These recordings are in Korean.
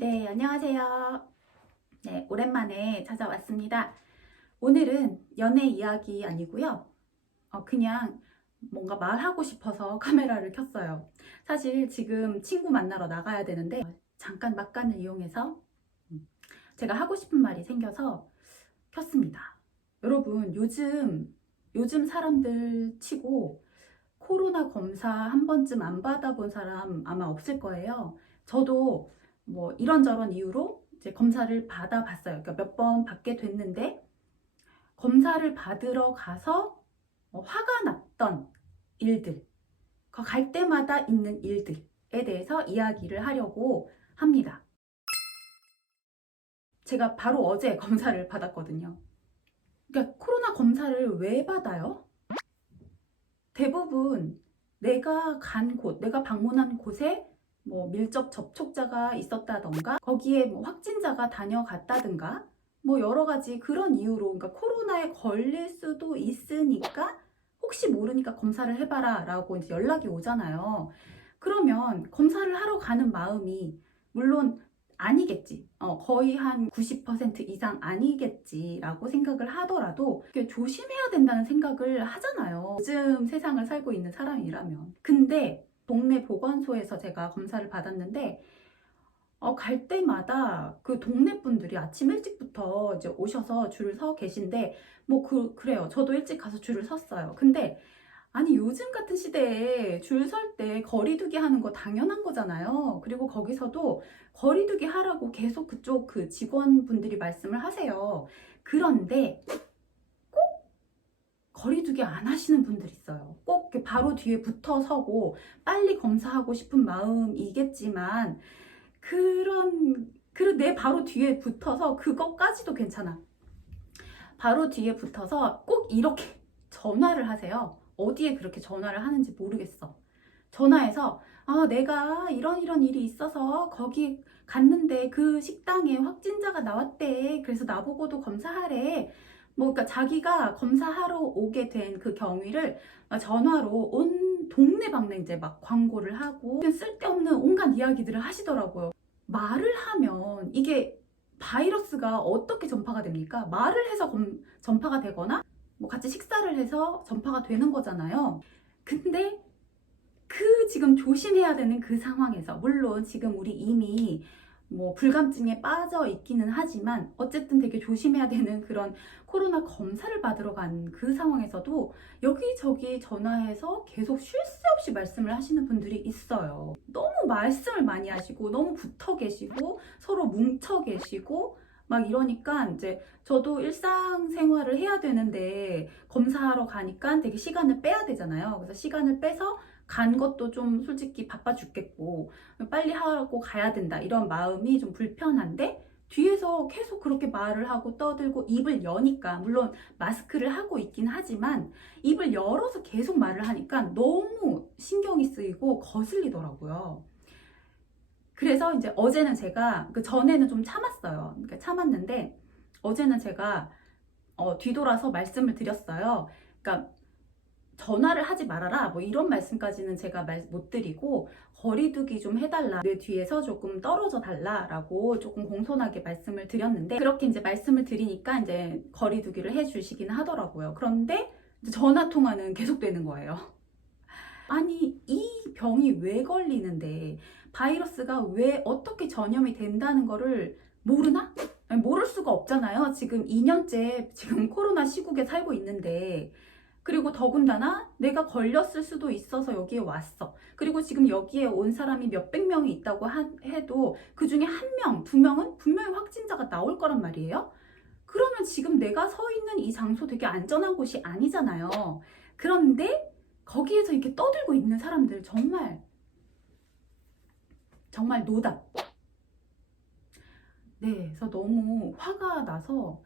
네, 안녕하세요. 네, 오랜만에 찾아왔습니다. 오늘은 연애 이야기 아니고요. 그냥 뭔가 말하고 싶어서 카메라를 켰어요. 사실 지금 친구 만나러 나가야 되는데 잠깐 막간을 이용해서 제가 하고 싶은 말이 생겨서 켰습니다. 여러분, 요즘 사람들 치고 코로나 검사 한 번쯤 안 받아본 사람 아마 없을 거예요. 저도 뭐 이런저런 이유로 이제 검사를 받아봤어요. 그러니까 몇 번 받게 됐는데 검사를 받으러 가서 화가 났던 일들, 그 갈 때마다 있는 일들에 대해서 이야기를 하려고 합니다. 제가 바로 어제 검사를 받았거든요. 그러니까 코로나 검사를 왜 받아요? 대부분 내가 방문한 곳에 뭐 밀접 접촉자가 있었다던가 거기에 뭐 확진자가 다녀갔다든가 뭐 여러 가지 그런 이유로, 그러니까 코로나에 걸릴 수도 있으니까 혹시 모르니까 검사를 해봐라 라고 이제 연락이 오잖아요. 그러면 검사를 하러 가는 마음이, 물론 아니겠지. 거의 한 90% 이상 아니겠지라고 생각을 하더라도 조심해야 된다는 생각을 하잖아요. 요즘 세상을 살고 있는 사람이라면. 근데 동네 보건소에서 제가 검사를 받았는데 갈 때마다 그 동네 분들이 아침 일찍부터 이제 오셔서 줄을 서 계신데 뭐 그래요. 저도 일찍 가서 줄을 섰어요. 근데 아니, 요즘 같은 시대에 줄 설 때 거리두기 하는 거 당연한 거잖아요. 그리고 거기서도 거리두기 하라고 계속 그쪽 그 직원분들이 말씀을 하세요. 그런데 거리두기 안 하시는 분들이 있어요. 꼭 이렇게 바로 뒤에 붙어 서고 빨리 검사하고 싶은 마음이겠지만 그런 내 바로 뒤에 붙어서 그것까지도 괜찮아. 바로 뒤에 붙어서 꼭 이렇게 전화를 하세요. 어디에 그렇게 전화를 하는지 모르겠어. 전화해서 내가 이런 일이 있어서 거기 갔는데 그 식당에 확진자가 나왔대. 그래서 나보고도 검사하래. 뭐 그러니까 자기가 검사하러 오게 된 그 경위를 전화로 온 동네방네 이제 막 광고를 하고 쓸데없는 온갖 이야기들을 하시더라고요. 말을 하면 이게 바이러스가 어떻게 전파가 됩니까? 말을 해서 전파가 되거나 뭐 같이 식사를 해서 전파가 되는 거잖아요. 근데 지금 조심해야 되는 그 상황에서, 물론 지금 우리 이미 뭐 불감증에 빠져 있기는 하지만 어쨌든 되게 조심해야 되는 그런 코로나 검사를 받으러 간 그 상황에서도 여기저기 전화해서 계속 쉴 새 없이 말씀을 하시는 분들이 있어요. 너무 말씀을 많이 하시고 너무 붙어 계시고 서로 뭉쳐 계시고 막 이러니까 이제 저도 일상생활을 해야 되는데 검사하러 가니까 되게 시간을 빼야 되잖아요. 그래서 시간을 빼서 간 것도 좀 솔직히 바빠 죽겠고 빨리 하고 가야 된다 이런 마음이 좀 불편한데, 뒤에서 계속 그렇게 말을 하고 떠들고 입을 여니까, 물론 마스크를 하고 있긴 하지만 입을 열어서 계속 말을 하니까 너무 신경이 쓰이고 거슬리더라고요. 그래서 이제 어제는 제가, 그 전에는 좀 참았어요. 그러니까 참았는데 어제는 제가 뒤돌아서 말씀을 드렸어요. 그러니까 전화를 하지 말아라 뭐 이런 말씀까지는 제가 못 드리고, 거리두기 좀 해달라, 내 뒤에서 조금 떨어져 달라라고 조금 공손하게 말씀을 드렸는데, 그렇게 이제 말씀을 드리니까 이제 거리두기를 해주시긴 하더라고요. 그런데 이제 전화 통화는 계속되는 거예요. 아니, 이 병이 왜 걸리는데, 바이러스가 왜 어떻게 전염이 된다는 거를 모르나? 아니, 모를 수가 없잖아요. 지금 2년째 지금 코로나 시국에 살고 있는데, 그리고 더군다나 내가 걸렸을 수도 있어서 여기에 왔어. 그리고 지금 여기에 온 사람이 몇백 명이 있다고 해도 그 중에 한 명, 두 명은 분명히 확진자가 나올 거란 말이에요. 그러면 지금 내가 서 있는 이 장소 되게 안전한 곳이 아니잖아요. 그런데 거기에서 이렇게 떠들고 있는 사람들 정말 정말 노답. 네, 그래서 너무 화가 나서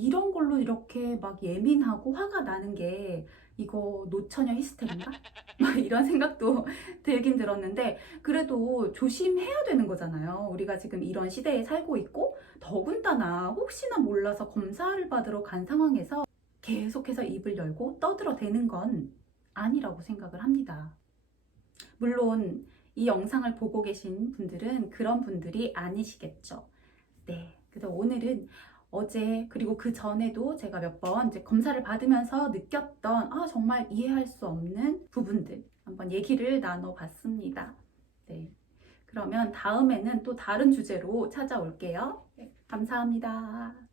이런 걸로 이렇게 막 예민하고 화가 나는 게 이거 노처녀 히스테리인가? 막 이런 생각도 들긴 들었는데, 그래도 조심해야 되는 거잖아요. 우리가 지금 이런 시대에 살고 있고, 더군다나 혹시나 몰라서 검사를 받으러 간 상황에서 계속해서 입을 열고 떠들어대는 건 아니라고 생각을 합니다. 물론 이 영상을 보고 계신 분들은 그런 분들이 아니시겠죠. 네. 그래서 오늘은 어제 그리고 그 전에도 제가 몇 번 이제 검사를 받으면서 느꼈던 정말 이해할 수 없는 부분들 한번 얘기를 나눠봤습니다. 네. 그러면 다음에는 또 다른 주제로 찾아올게요. 네, 감사합니다.